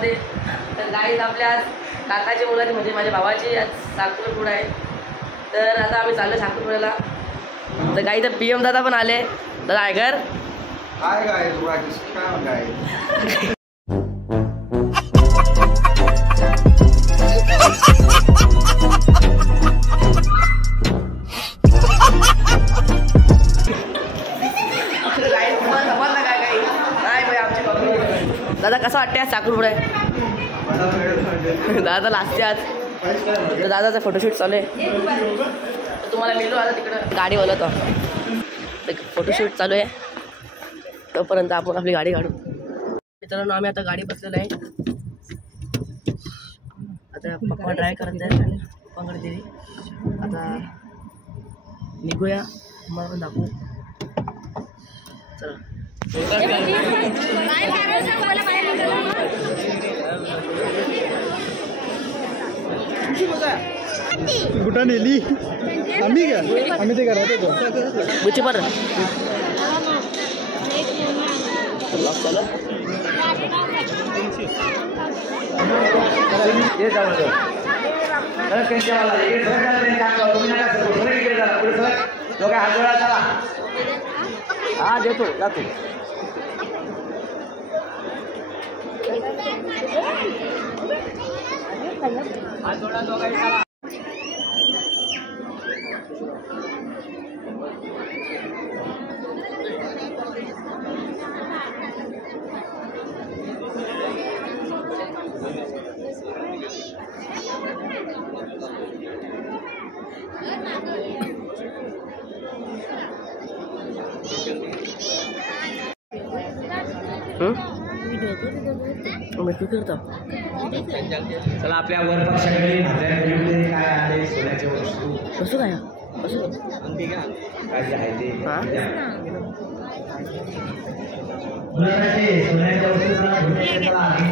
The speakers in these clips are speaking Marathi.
ब्लॉगमध्ये. तर गाईज आपल्या काकाच्या मुलाची म्हणजे माझ्या भावाची आज साखरपुडा आहे. तर आता आम्ही चाललो साखरपुड्याला. तर गाई तर PM दादा पण आले. दादा आहे घर काय काय काय दादा कसं वाटते आज साखरपुडा आहे? दादा लास्ट आज. तर दादाचा फोटोशूट चालू आहे. तर तुम्हाला मिळलो आता तिकडं गाडी बोलवतो. तर फोटोशूट चालू आहे. तोपर्यंत आपण आपली गाडी काढू. मित्रांनो आम्ही आता गाडी बसलेलो आहे. आता पप्पा ड्राय करत आहे. पप्पाकडे दिली. आता निघूया मला दाखवू. चला कुठं नेली आम्ही का आम्ही ते करत होतो बुची पर चलो हा देतो जातो. चला आपल्या वर पक्षाकडे काय आले सोन्याचे वस्तू कसं काय काय आहे ते सोन्याच्या वस्तू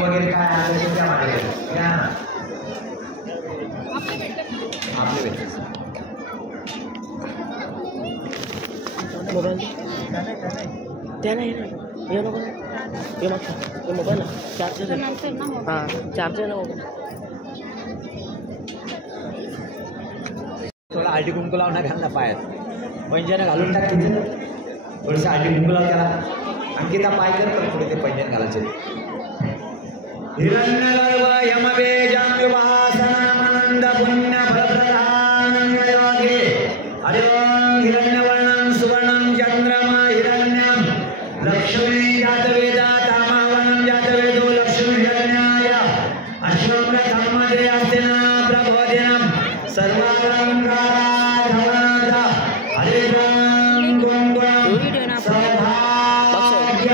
वगैरे काय आले आपले मोबाईल त्या नाही ये नको ये मग ये मोबाईल चार्जर हां चार्जर ना मोबाईल. थोडा हळदी कुंकू लावून घाल ना पायात पैंजण घालून टाक तिथे थोडंसं हळदी कुंकू लाव त्याला आणखी त्या पाय कर पण थोडे ते पैंजण घालायचे. हिरण्यगर्भ यमबीजं विभासनमनंद पुण्य फलप्रदानं योगे हरि ओं हिरण्यवर्णं सुवर्णं चंद्रमा हिरण्यं लक्ष्मी जातवेदा तामावनं जातवेदो लक्ष्मी हिरण्याय अश्वप्रथममध्ये अस्तिना प्रबोधिनं सर्वालंकाराधवनदा हरिद्रं गुणगुणं सौभाग्य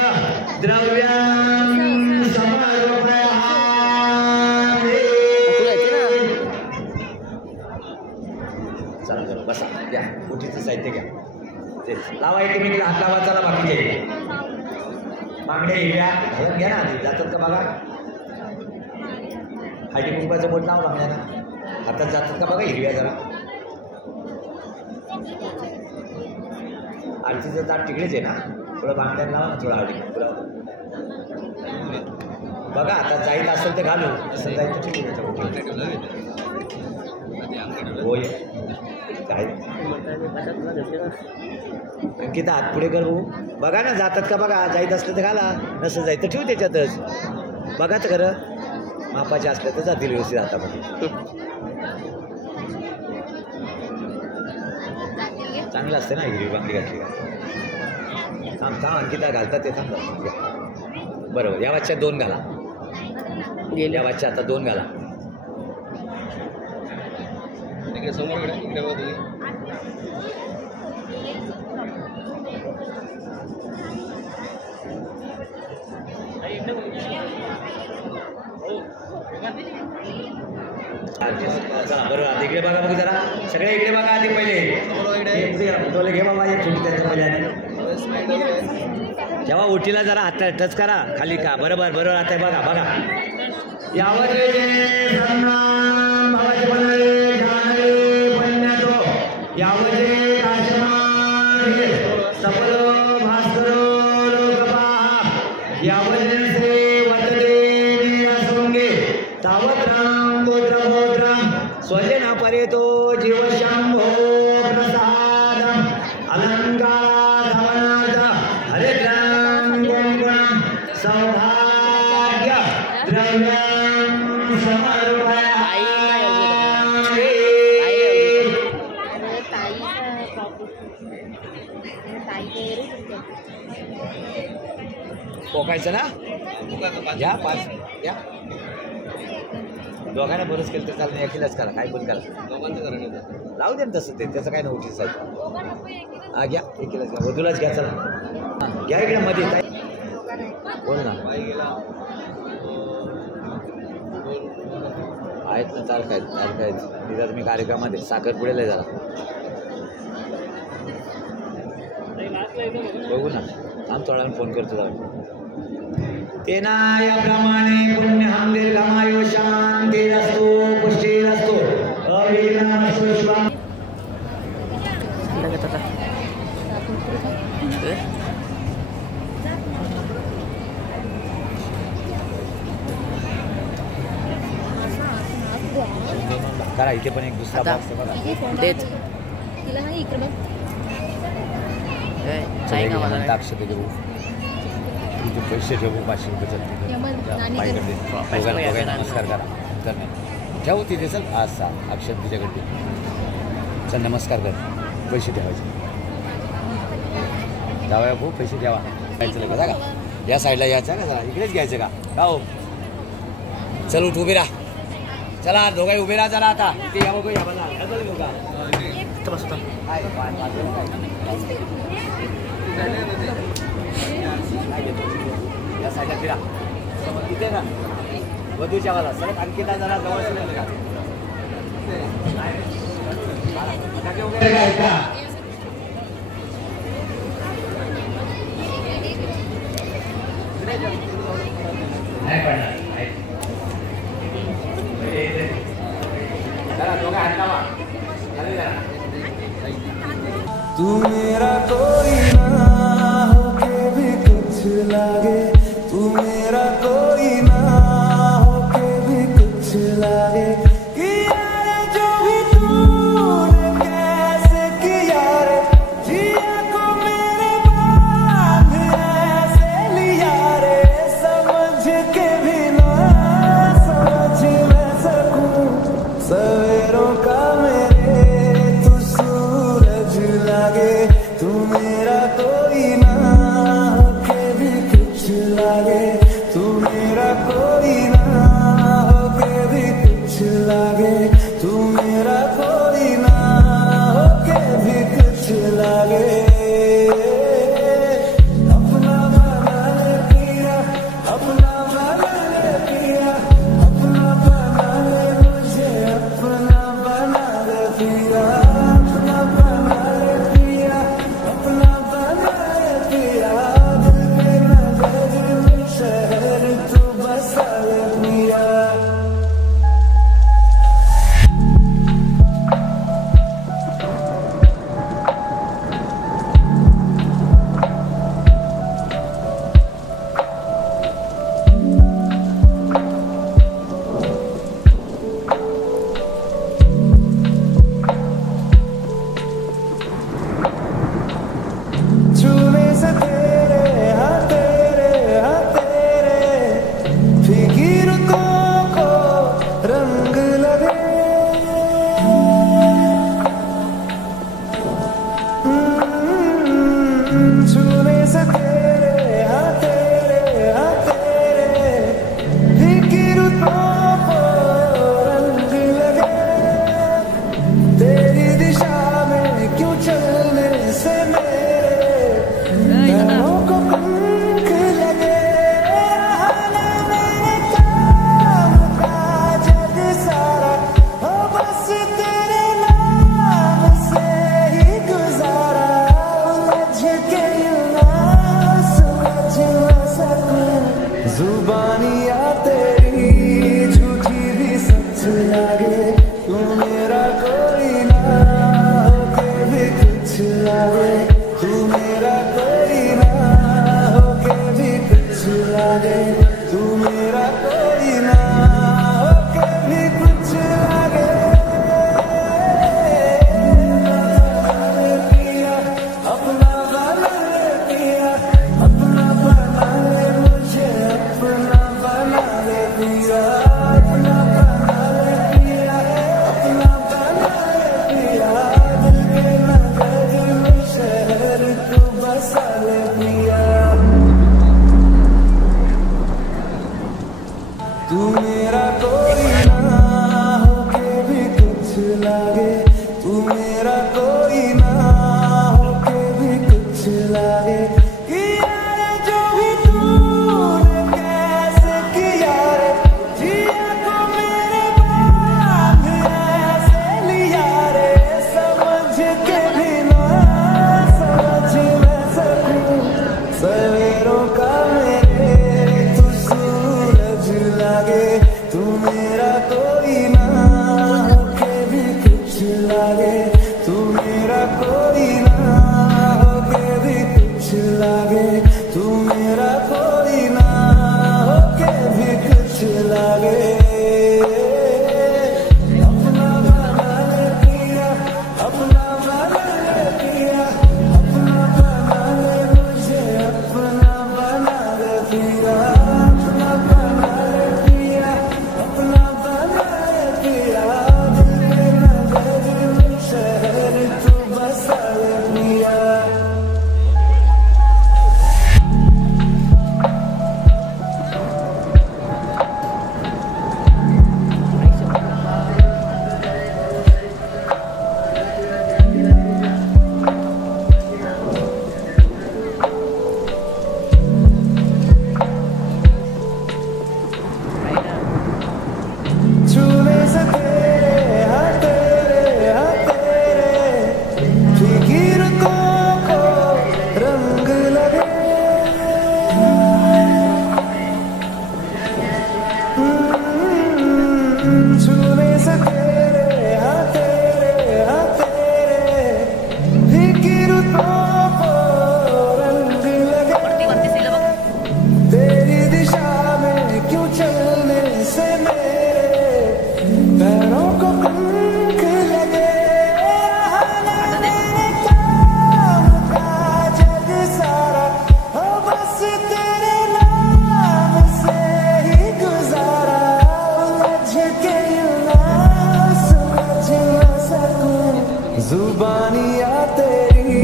द्रव्यं समर्पयामि. चला बसा घ्या उठीचं साहित्य घ्या ते लावा एकमेकीला हात लावा. चला बाकीचे मागण्या हिरव्या घालून घ्या ना जातात का बघा. हळदी कुंकवाचं बोट लावा मागण्याला हातात जातात का बघा हिरव्या जरा. आरतीचं ताट तिकडेच आहे ना थोडं बांगड्यात लावा ना थोडं हळदी कुंकू बघा. आता जाईत असेल ते घालू असं जायचं ठीक आहे. होय किती हात पुढे करू बघा ना जातात का बघा. जाईत असलं तर घाला नसं जायचं ठेवू त्याच्यातच बघा तर खरं. मापाचे असलं तर जातील व्यवस्थित हातामध्ये. चांगलं असते ना हिरवी बांगडी घातली का. थांब थांब आणखी त्या घालतात ते थांब बरोबर. या वाजच्या 2 घाला. या वाजच्या आता 2 घाला. समोर चला बरोबर आता इकडे बघा बघू जरा सगळे इकडे बघा आधी पहिले घे बाबा त्याचं पहिले जेव्हा ओटीला जरा हात टच करा खाली का बरोबर बरोबर आता बघा बघा यावर भास्कर तावत्रं पुत्रहोत्रं स्वजन परेतो जीवशंभो प्रसादम् अलंकाराधवनाथ हरिद्रं गुणं सौभाग्य द्रव्यं समर्पयामि। पोकायचं ना घ्या 5 घ्या दोघांना बरंच केलं तर चालेल एकीलाच करा काय पण करा लावू दे ना तसं ते त्याचं काय नोटीस आहे हा घ्या एकीलाच घ्या वधूलाच घ्या चला हां घ्या इकडे मध्ये काय बोल ना आहेत ना तारखा आहेत तिथं तुम्ही कार्यक्रमामध्ये साखरपुड्याला जरा बघू ना थांब थोडा वेळ फोन करतो जरा तेनायाप्रमाणे पुण्यं दीर्घमायु शान्तिरस्तु पुष्टिरस्तु अविघ्नमस्तु शुभम् लगत आता करा इथे पण एक दुसरा बॉक्स बघा तेच चाय का मला अक्षते देऊ तुझे पैसे ठेवू 500 रुपये नमस्कार करा तर ठेवू तिथे चल आज सा अक्षत तुझ्याकडे चल नमस्कार कर पैसे ठेवायचे जाऊया भाऊ पैसे द्यावा जायचं का का या साईडला यायचं का जरा इकडेच घ्यायचं का हो चल उठ उभी राहा चला दोघाही उभे राहा जरा आता ते या बघू या बघा या साईडला फिरा तिथे ना वधूच्या वाला सर आणखी जरा जवळ तू मेरा कोई ना होके भी कुछ लागे तू मेरा कोई ना होके भी कुछ लागे कि यार जो भी तूने कैसे किया रे जिया को मेरे बांध ऐसे लिया रे समझ के भी ना समझ मैं सकूं सवेरों का मेरे तू सूरज लागे तू मेरा कोई ना होके भी कुछ लागे तू कोई ना होके भी कुछ लागे, तू मेरा कोई ना होके भी कुछ लागे। किया रे जो भी तूने कैसे किया रे, जिया को मेरे बांध ऐसे लिया रे, समझ के भी ना समझ मैं सकूं सवेरों का मेरे तू सूरज लागे, तू मेरा कोई ना होके भी कुछ लागे, तू मेरा कोई ना होके भी कुछ लागे, तू मेरा कोई ना होके भी कुछ लागे। अपना बना ले पिया, अपना बना ले पिया, अपना बना ले मुझे, अपना बना ले पिया, अपना बना ले पिया, अपना बना ले पिया, दिल के नगर में शहर तू बसा ले पिया। छूने से तेरे हाँ तेरे फिकीरतों को रंग लगे, छूने से तेरे हाँ तेरे फिकीरतों को रंग लगे, तेरी दिशा में क्यों चलने से मेरे पैरों को पंख लगे, मेरे काम का जग सारा हो बस तेरे नाम से ही गुजारा, उलझ के यूं ना समझ न सकूं जुबानियाँ तेरी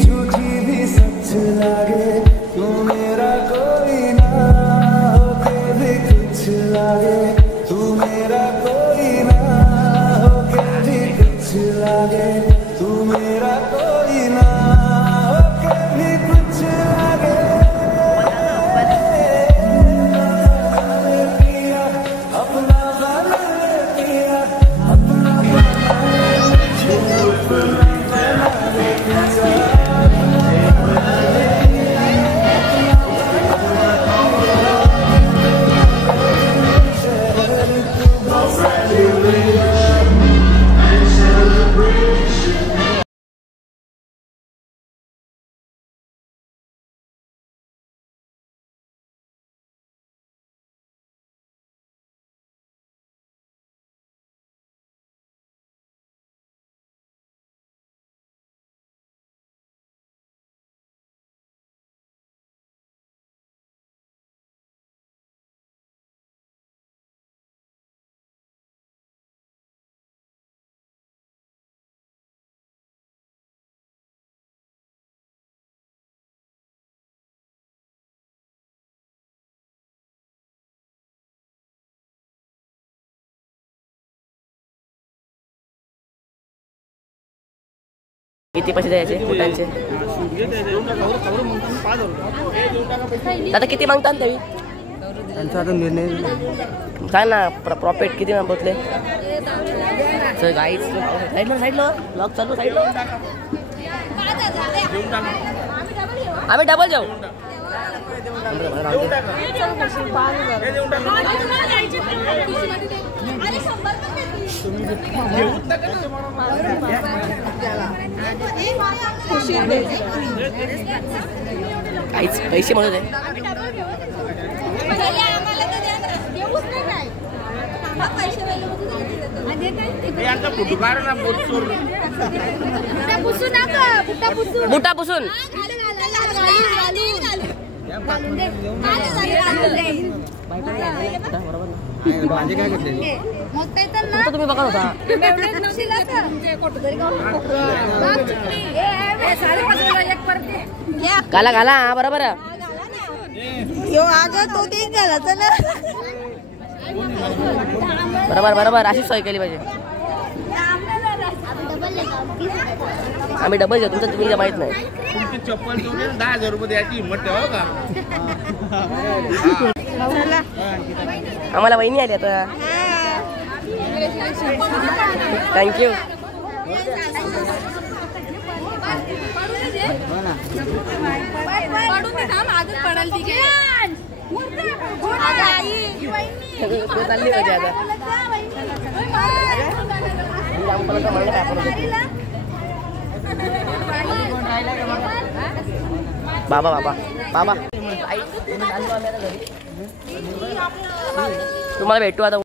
झूठी भी सच लागे, तू मेरा कोई ना होके भी कुछ लागे, तू मेरा कोई ना होके भी कुछ लागे, तू मेरा कोई ना होके भी कुछ लागे। पिया अपना बना ले पिया, अपना बना ले मुझे, अपना बना ले पिया, किती पैसे द्यायचे फुटांचे? दादा किती मागतात तरी? त्यांचा आता निर्णय काय ना प्रॉफिट किती बोलले? सर गाईच साईडला ब्लॉग चालू साईडला आम्ही डबल जाऊ. काहीच पैसे म्हणत आहे. बुटा पुसून तुम्ही बघत होता घाला घाला बरोबर. यो आग तो ते घालायचं ना बरोबर बरोबर अशीच सोय केली पाहिजे. आम्ही डबल घेऊ तुमचं तुम्ही माहित नाही. तुमची चप्पल जोडे 10,000 रुपये द्यायची हिंमत ठेवा का. आम्हाला वहिनी आली आता. थँक्यू. चालली पाहिजे आता. बाबा बाबा बाबा तुम्हाला भेटू आता.